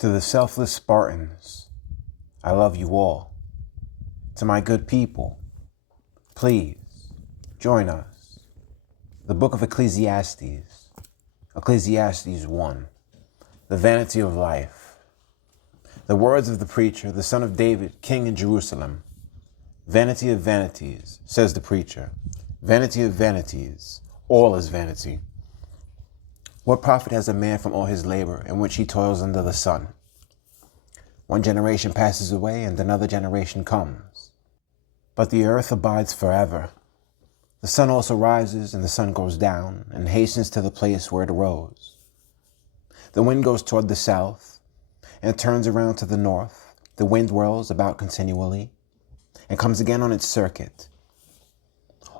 To the selfless Spartans, I love you all. To my good people, please join us. The Book of Ecclesiastes, Ecclesiastes 1, the vanity of life. The words of the preacher, the son of David, king in Jerusalem. Vanity of vanities, says the preacher. Vanity of vanities, all is vanity. What profit has a man from all his labor in which he toils under the sun? One generation passes away and another generation comes. But the earth abides forever. The sun also rises and the sun goes down and hastens to the place where it arose. The wind goes toward the south and turns around to the north. The wind whirls about continually and comes again on its circuit.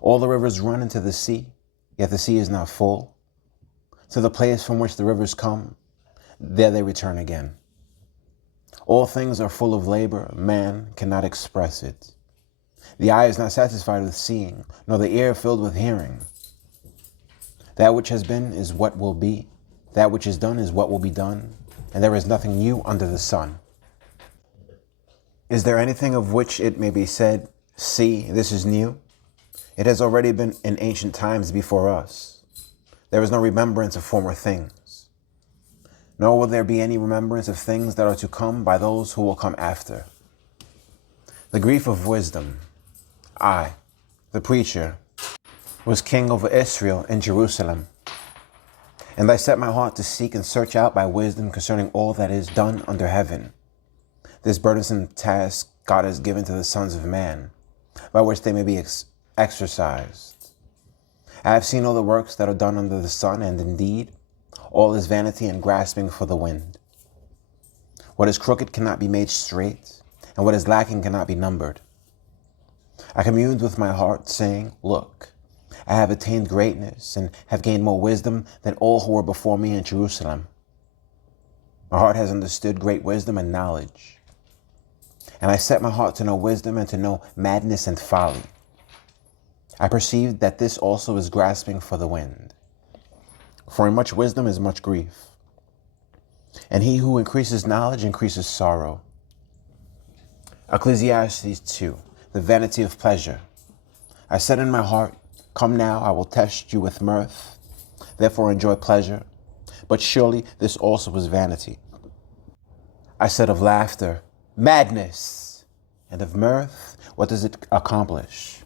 All the rivers run into the sea, yet the sea is not full. To the place from which the rivers come, there they return again. All things are full of labor, man cannot express it. The eye is not satisfied with seeing, nor the ear filled with hearing. That which has been is what will be, that which is done is what will be done, and there is nothing new under the sun. Is there anything of which it may be said, see, this is new? It has already been in ancient times before us. There is no remembrance of former things, nor will there be any remembrance of things that are to come by those who will come after. The grief of wisdom. I, the preacher, was king over Israel in Jerusalem. And I set my heart to seek and search out by wisdom concerning all that is done under heaven. This burdensome task God has given to the sons of man, by which they may be exercised. I have seen all the works that are done under the sun, and indeed, all is vanity and grasping for the wind. What is crooked cannot be made straight, and what is lacking cannot be numbered. I communed with my heart, saying, look, I have attained greatness and have gained more wisdom than all who were before me in Jerusalem. My heart has understood great wisdom and knowledge. And I set my heart to know wisdom and to know madness and folly. I perceived that this also is grasping for the wind. For in much wisdom is much grief. And he who increases knowledge increases sorrow. Ecclesiastes 2, the vanity of pleasure. I said in my heart, come now, I will test you with mirth. Therefore enjoy pleasure. But surely this also was vanity. I said of laughter, madness. And of mirth, what does it accomplish?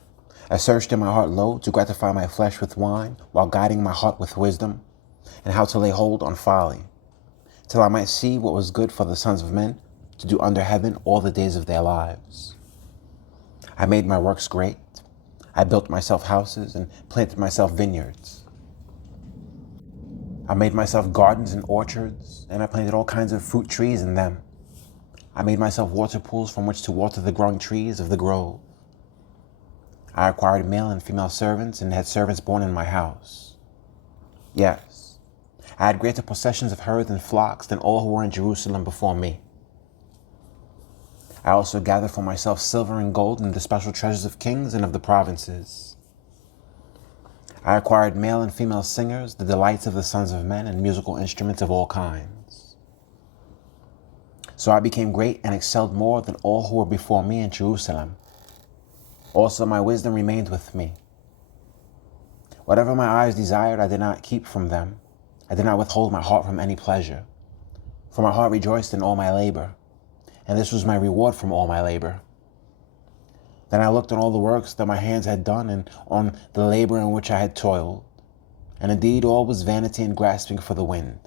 I searched in my heart low to gratify my flesh with wine, while guiding my heart with wisdom, and how to lay hold on folly, till I might see what was good for the sons of men to do under heaven all the days of their lives. I made my works great. I built myself houses and planted myself vineyards. I made myself gardens and orchards, and I planted all kinds of fruit trees in them. I made myself water pools from which to water the growing trees of the grove. I acquired male and female servants and had servants born in my house. Yes, I had greater possessions of herds and flocks than all who were in Jerusalem before me. I also gathered for myself silver and gold and the special treasures of kings and of the provinces. I acquired male and female singers, the delights of the sons of men, and musical instruments of all kinds. So I became great and excelled more than all who were before me in Jerusalem. Also my wisdom remained with me. Whatever my eyes desired, I did not keep from them. I did not withhold my heart from any pleasure. For my heart rejoiced in all my labor, and this was my reward from all my labor. Then I looked on all the works that my hands had done, and on the labor in which I had toiled. And indeed all was vanity and grasping for the wind.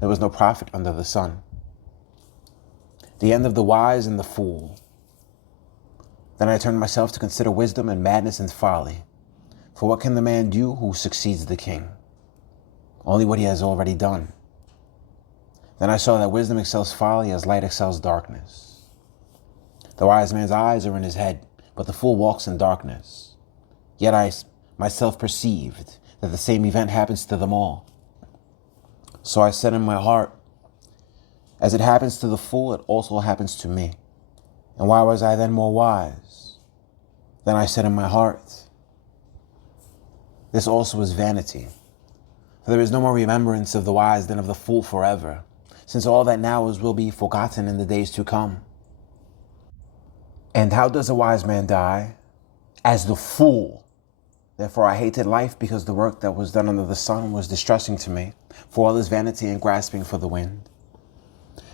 There was no profit under the sun. The end of the wise and the fool. Then I turned myself to consider wisdom and madness and folly. For what can the man do who succeeds the king? Only what he has already done. Then I saw that wisdom excels folly as light excels darkness. The wise man's eyes are in his head, but the fool walks in darkness. Yet I myself perceived that the same event happens to them all. So I said in my heart, as it happens to the fool, it also happens to me. And why was I then more wise? Then I said in my heart, this also is vanity. For there is no more remembrance of the wise than of the fool forever. since all that now is will be forgotten in the days to come. And how does a wise man die? As the fool. Therefore I hated life, because the work that was done under the sun was distressing to me, for all is vanity and grasping for the wind.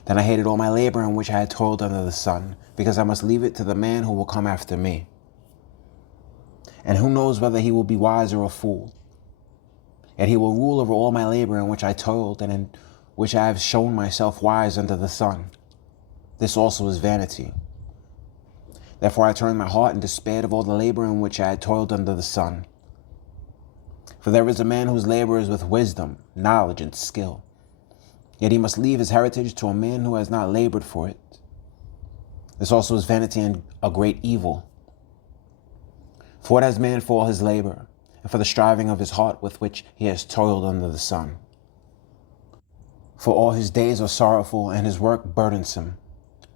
Then I hated all my labor in which I had toiled under the sun, because I must leave it to the man who will come after me. And who knows whether he will be wise or a fool? Yet he will rule over all my labor in which I toiled, and in which I have shown myself wise under the sun. This also is vanity. Therefore I turned my heart and despaired of all the labor in which I had toiled under the sun. For there is a man whose labor is with wisdom, knowledge, and skill. Yet he must leave his heritage to a man who has not labored for it. This also is vanity and a great evil. For what has man for all his labor, and for the striving of his heart with which he has toiled under the sun? For all his days are sorrowful, and his work burdensome.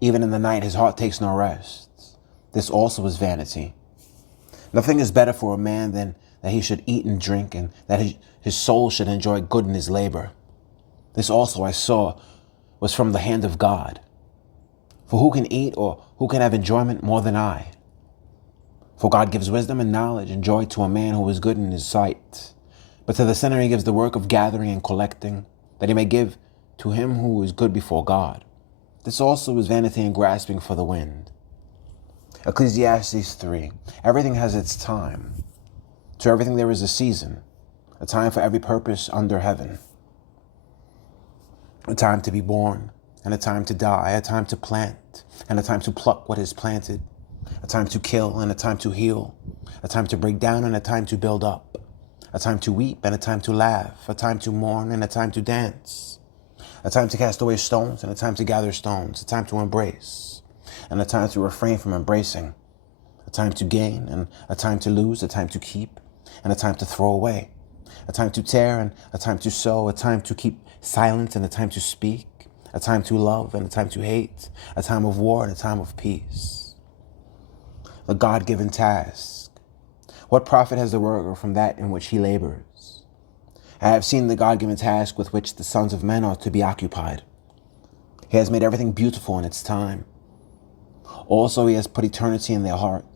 Even in the night his heart takes no rest. This also is vanity. Nothing is better for a man than that he should eat and drink, and that his soul should enjoy good in his labor. This also I saw was from the hand of God. For who can eat or who can have enjoyment more than I? For God gives wisdom and knowledge and joy to a man who is good in his sight. But to the sinner he gives the work of gathering and collecting, that he may give to him who is good before God. This also is vanity and grasping for the wind. Ecclesiastes 3. Everything has its time. To everything there is a season, a time for every purpose under heaven. A time to be born, and a time to die, a time to plant, and a time to pluck what is planted, a time to kill, and a time to heal, a time to break down, and a time to build up, a time to weep, and a time to laugh, a time to mourn, and a time to dance, a time to cast away stones, and a time to gather stones, a time to embrace, and a time to refrain from embracing, a time to gain, and a time to lose, a time to keep, and a time to throw away, a time to tear, and a time to sow, a time to keep silent, and a time to speak, a time to love, and a time to hate, a time of war, and a time of peace. The God-given task. What profit has the worker from that in which he labors? I have seen the God-given task with which the sons of men are to be occupied. He has made everything beautiful in its time. Also, he has put eternity in their hearts,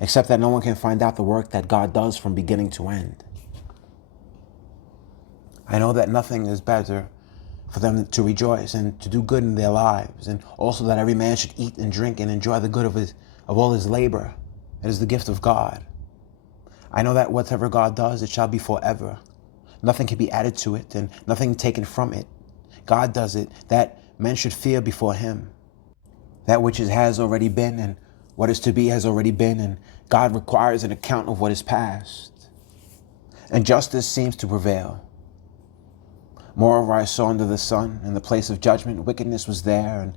except that no one can find out the work that God does from beginning to end. I know that nothing is better for them to rejoice and to do good in their lives, and also that every man should eat and drink and enjoy the good of all his labor. It is the gift of God. I know that whatever God does, it shall be forever. Nothing can be added to it, and nothing taken from it. God does it, that men should fear before him. That which has already been, and what is to be has already been, and God requires an account of what is past. And justice seems to prevail. Moreover, I saw under the sun, in the place of judgment, wickedness was there, and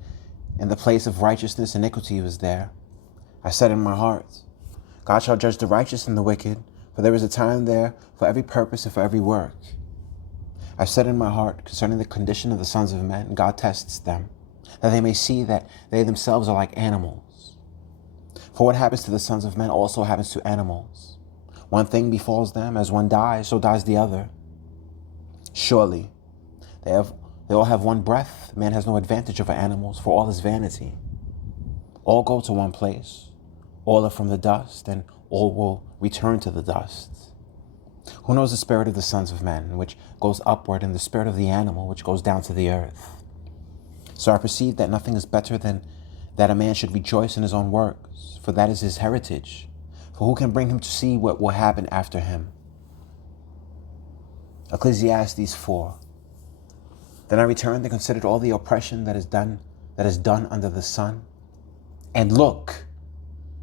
in the place of righteousness, iniquity was there. I said in my heart, God shall judge the righteous and the wicked, for there is a time there for every purpose and for every work. I said in my heart concerning the condition of the sons of men, God tests them, that they may see that they themselves are like animals. For what happens to the sons of men also happens to animals. One thing befalls them, as one dies, so dies the other. Surely, they all have one breath. Man has no advantage over animals, for all is vanity. All go to one place. All are from the dust, and all will return to the dust. Who knows the spirit of the sons of men, which goes upward, and the spirit of the animal, which goes down to the earth? So I perceive that nothing is better than that a man should rejoice in his own works, for that is his heritage. For who can bring him to see what will happen after him? Ecclesiastes 4. Then I returned and considered all the oppression that is done under the sun. And look,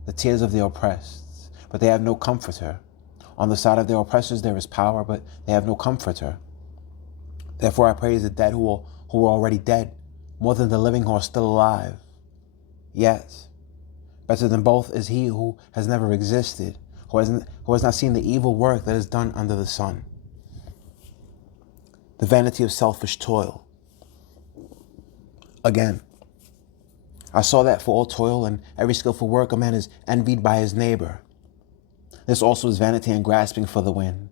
the tears of the oppressed, but they have no comforter. On the side of their oppressors there is power, but they have no comforter. Therefore I praise the dead who are already dead, more than the living who are still alive. Yes, better than both is he who has never existed, who has not seen the evil work that is done under the sun. The vanity of selfish toil. Again, I saw that for all toil and every skillful work a man is envied by his neighbor. This also is vanity and grasping for the wind.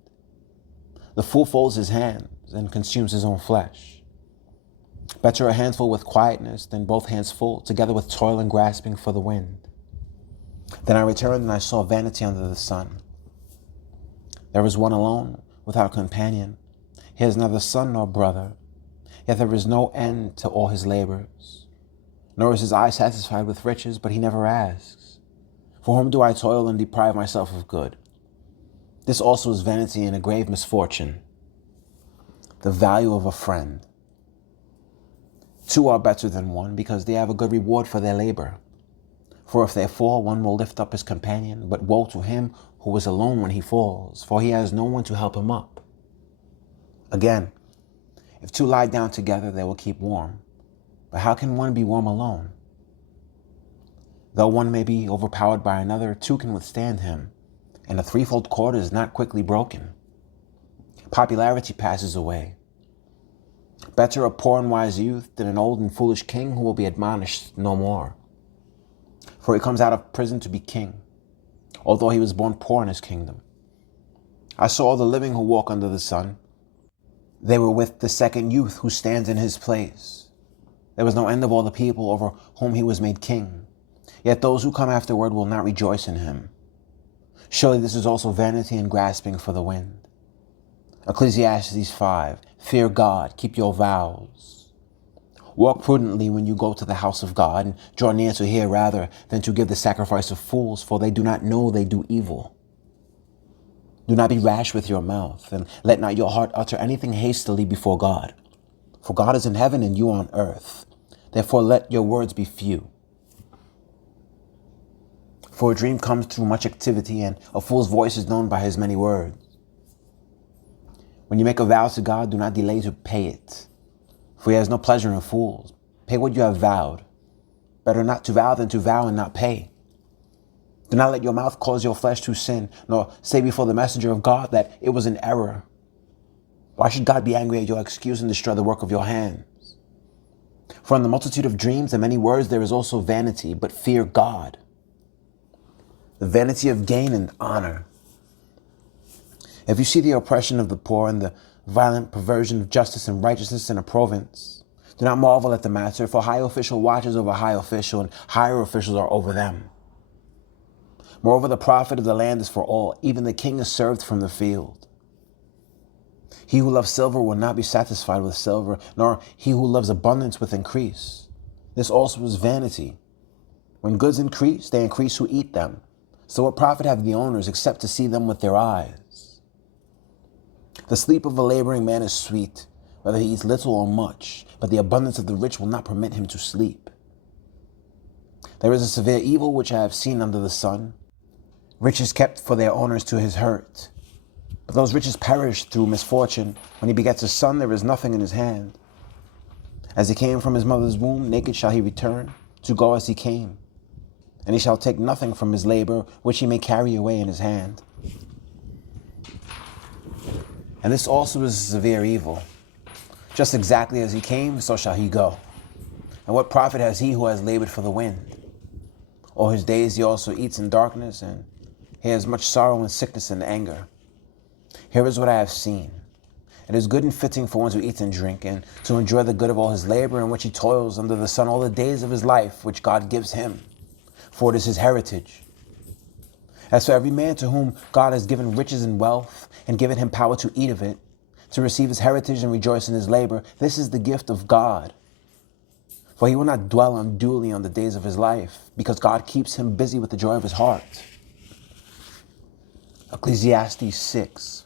The fool folds his hands and consumes his own flesh. Better a handful with quietness than both hands full, together with toil and grasping for the wind. Then I returned and I saw vanity under the sun. There is one alone, without companion. He has neither son nor brother, yet there is no end to all his labors. Nor is his eye satisfied with riches, but he never asks, for whom do I toil and deprive myself of good? This also is vanity and a grave misfortune. The value of a friend. Two are better than one, because they have a good reward for their labor. For if they fall, one will lift up his companion, but woe to him who is alone when he falls, for he has no one to help him up. Again, if two lie down together, they will keep warm. But how can one be warm alone? Though one may be overpowered by another, two can withstand him, and a threefold cord is not quickly broken. Popularity passes away. Better a poor and wise youth than an old and foolish king who will be admonished no more. For he comes out of prison to be king, although he was born poor in his kingdom. I saw all the living who walk under the sun. They were with the second youth who stands in his place. There was no end of all the people over whom he was made king. Yet those who come afterward will not rejoice in him. Surely this is also vanity and grasping for the wind. Ecclesiastes 5. Fear God, keep your vows. Walk prudently when you go to the house of God, and draw near to hear rather than to give the sacrifice of fools, for they do not know they do evil. Do not be rash with your mouth, and let not your heart utter anything hastily before God. For God is in heaven and you on earth. Therefore let your words be few. For a dream comes through much activity, and a fool's voice is known by his many words. When you make a vow to God, do not delay to pay it, for he has no pleasure in fools. Pay what you have vowed. Better not to vow than to vow and not pay. Do not let your mouth cause your flesh to sin, nor say before the messenger of God that it was an error. Why should God be angry at your excuse and destroy the work of your hands? For in the multitude of dreams and many words there is also vanity, but fear God. The vanity of gain and honor. If you see the oppression of the poor and the violent perversion of justice and righteousness in a province, do not marvel at the matter, for high official watches over high official, and higher officials are over them. Moreover, the profit of the land is for all, even the king is served from the field. He who loves silver will not be satisfied with silver, nor he who loves abundance with increase. This also is vanity. When goods increase, they increase who eat them. So what profit have the owners except to see them with their eyes? The sleep of a laboring man is sweet, whether he eats little or much, but the abundance of the rich will not permit him to sleep. There is a severe evil which I have seen under the sun. Riches kept for their owners to his hurt. But those riches perish through misfortune. When he begets a son, there is nothing in his hand. As he came from his mother's womb, naked shall he return, to go as he came. And he shall take nothing from his labor, which he may carry away in his hand. And this also is a severe evil. Just exactly as he came, so shall he go. And what profit has he who has labored for the wind? All his days he also eats in darkness, and he has much sorrow and sickness and anger. Here is what I have seen. It is good and fitting for one to eat and drink, and to enjoy the good of all his labor, in which he toils under the sun all the days of his life, which God gives him, for it is his heritage. As for every man to whom God has given riches and wealth, and given him power to eat of it, to receive his heritage and rejoice in his labor, this is the gift of God. For he will not dwell unduly on the days of his life, because God keeps him busy with the joy of his heart. Ecclesiastes 6.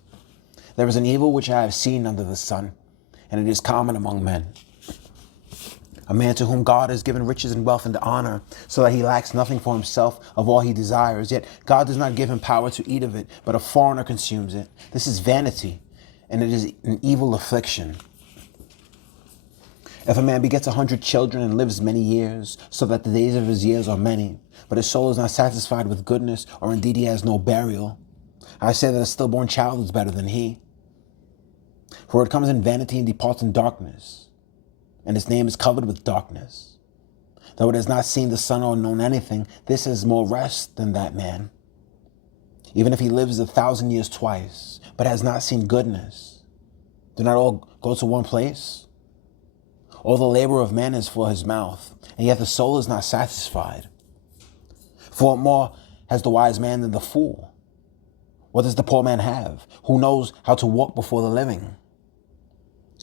There is an evil which I have seen under the sun, and it is common among men. A man to whom God has given riches and wealth and honor, so that he lacks nothing for himself of all he desires. Yet God does not give him power to eat of it, but a foreigner consumes it. This is vanity, and it is an evil affliction. If a man begets 100 children and lives many years, so that the days of his years are many, but his soul is not satisfied with goodness, or indeed he has no burial, I say that a stillborn child is better than he. For it comes in vanity and departs in darkness, and its name is covered with darkness. Though it has not seen the sun or known anything, this is more rest than that man. Even if he lives 1,000 years twice, but has not seen goodness, do not all go to one place? All the labor of man is for his mouth, and yet the soul is not satisfied. For what more has the wise man than the fool? What does the poor man have, who knows how to walk before the living?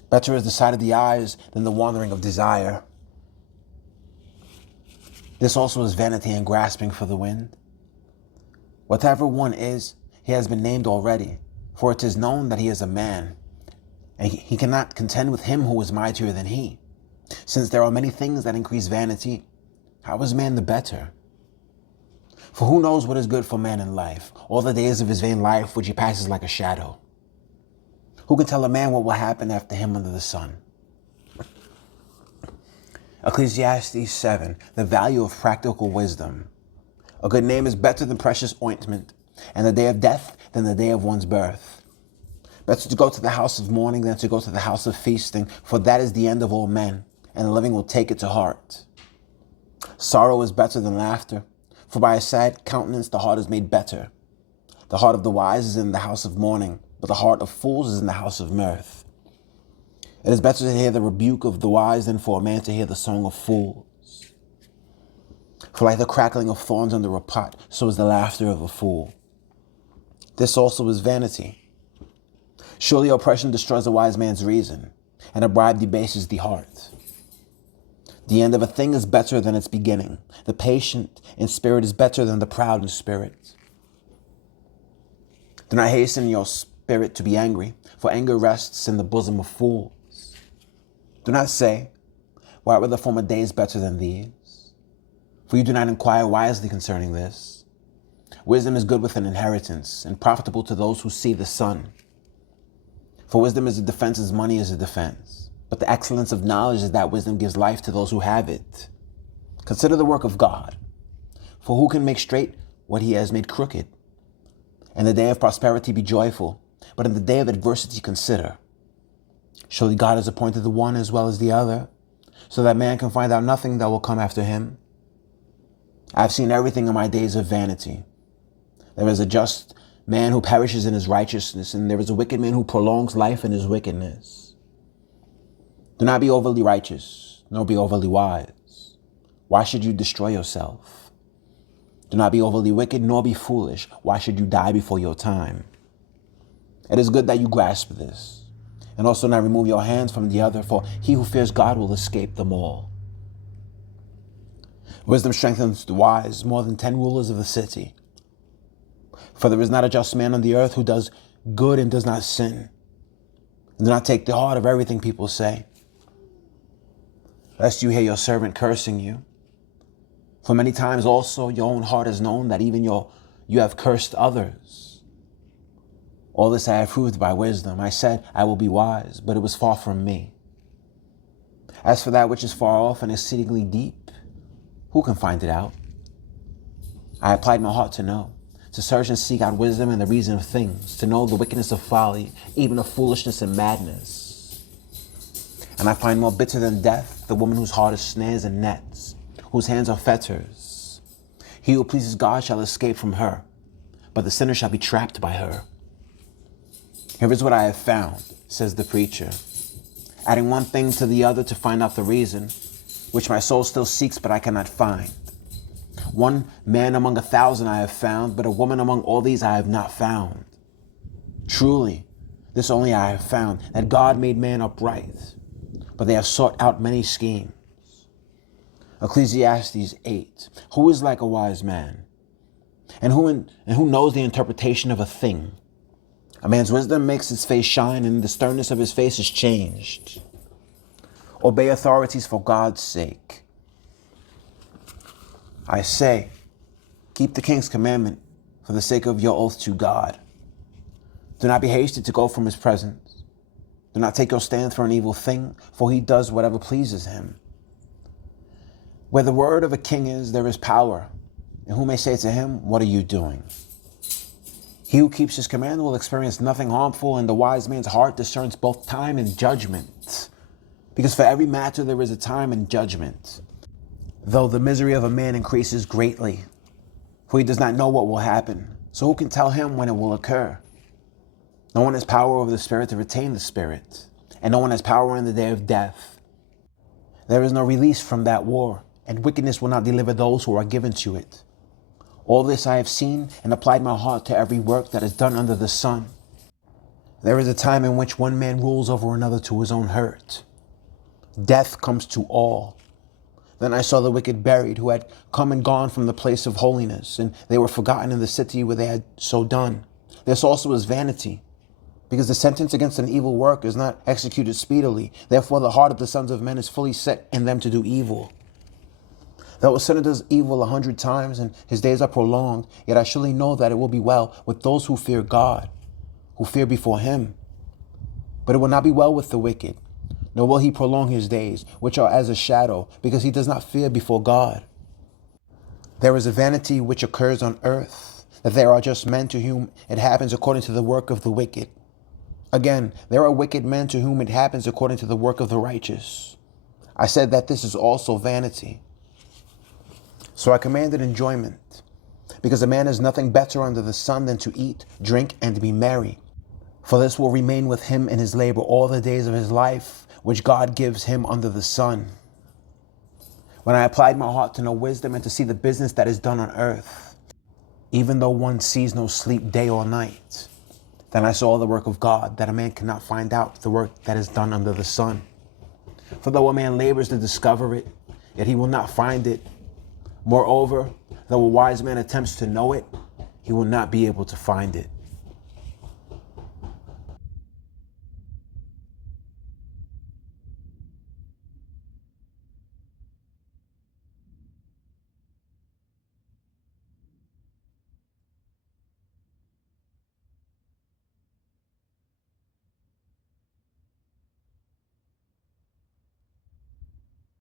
Better is the sight of the eyes than the wandering of desire. This also is vanity and grasping for the wind. Whatever one is, he has been named already, for it is known that he is a man, and he cannot contend with him who is mightier than he. Since there are many things that increase vanity, how is man the better? For who knows what is good for man in life, all the days of his vain life which he passes like a shadow? Who can tell a man what will happen after him under the sun? Ecclesiastes 7, the value of practical wisdom. A good name is better than precious ointment, and the day of death than the day of one's birth. Better to go to the house of mourning than to go to the house of feasting, for that is the end of all men, and the living will take it to heart. Sorrow is better than laughter, for by a sad countenance the heart is made better. The heart of the wise is in the house of mourning, but the heart of fools is in the house of mirth. It is better to hear the rebuke of the wise than for a man to hear the song of fools. For like the crackling of thorns under a pot, so is the laughter of a fool. This also is vanity. Surely oppression destroys a wise man's reason, and a bribe debases the heart. The end of a thing is better than its beginning. The patient in spirit is better than the proud in spirit. Do not hasten your spirit to be angry, for anger rests in the bosom of fools. Do not say, why were the former days better than these? For you do not inquire wisely concerning this. Wisdom is good with an inheritance, and profitable to those who see the sun. For wisdom is a defense as money is a defense. But the excellence of knowledge is that wisdom gives life to those who have it. Consider the work of God. For who can make straight what he has made crooked? In the day of prosperity be joyful, but in the day of adversity consider. Surely God has appointed the one as well as the other, so that man can find out nothing that will come after him. I have seen everything in my days of vanity. There is a just man who perishes in his righteousness, and there is a wicked man who prolongs life in his wickedness. Do not be overly righteous, nor be overly wise. Why should you destroy yourself? Do not be overly wicked, nor be foolish. Why should you die before your time? It is good that you grasp this, and also not remove your hands from the other, for he who fears God will escape them all. Wisdom strengthens the wise more than 10 rulers of the city. For there is not a just man on the earth who does good and does not sin. Do not take the heart of everything people say, lest you hear your servant cursing you. For many times also your own heart has known that even you have cursed others. All this I have proved by wisdom. I said, I will be wise, but it was far from me. As for that which is far off and exceedingly deep, who can find it out? I applied my heart to know, to search and seek out wisdom and the reason of things, to know the wickedness of folly, even of foolishness and madness. And I find more bitter than death the woman whose heart is snares and nets, whose hands are fetters. He who pleases God shall escape from her, but the sinner shall be trapped by her. Here is what I have found, says the preacher, adding one thing to the other to find out the reason, which my soul still seeks but I cannot find. One man among 1,000 I have found, but a woman among all these I have not found. Truly, this only I have found, that God made man upright, but they have sought out many schemes. Ecclesiastes 8. Who is like a wise man? And who knows the interpretation of a thing? A man's wisdom makes his face shine, and the sternness of his face is changed. Obey authorities for God's sake. I say, keep the king's commandment for the sake of your oath to God. Do not be hasty to go from his presence. Do not take your stand for an evil thing, for he does whatever pleases him. Where the word of a king is, there is power. And who may say to him, what are you doing? He who keeps his command will experience nothing harmful, and the wise man's heart discerns both time and judgment. Because for every matter there is a time and judgment. Though the misery of a man increases greatly, for he does not know what will happen. So who can tell him when it will occur? No one has power over the spirit to retain the spirit, and no one has power in the day of death. There is no release from that war, and wickedness will not deliver those who are given to it. All this I have seen and applied my heart to every work that is done under the sun. There is a time in which one man rules over another to his own hurt. Death comes to all. Then I saw the wicked buried, who had come and gone from the place of holiness, and they were forgotten in the city where they had so done. This also is vanity, because the sentence against an evil work is not executed speedily. Therefore the heart of the sons of men is fully set in them to do evil. Though a sinner does evil 100 times and his days are prolonged, yet I surely know that it will be well with those who fear God, who fear before him. But it will not be well with the wicked, nor will he prolong his days, which are as a shadow, because he does not fear before God. There is a vanity which occurs on earth, that there are just men to whom it happens according to the work of the wicked. Again, there are wicked men to whom it happens according to the work of the righteous. I said that this is also vanity. So I commanded enjoyment, because a man has nothing better under the sun than to eat, drink, and be merry. For this will remain with him in his labor all the days of his life, which God gives him under the sun. When I applied my heart to know wisdom and to see the business that is done on earth, even though one sees no sleep day or night, then I saw the work of God, that a man cannot find out the work that is done under the sun. For though a man labors to discover it, yet he will not find it. Moreover, though a wise man attempts to know it, he will not be able to find it.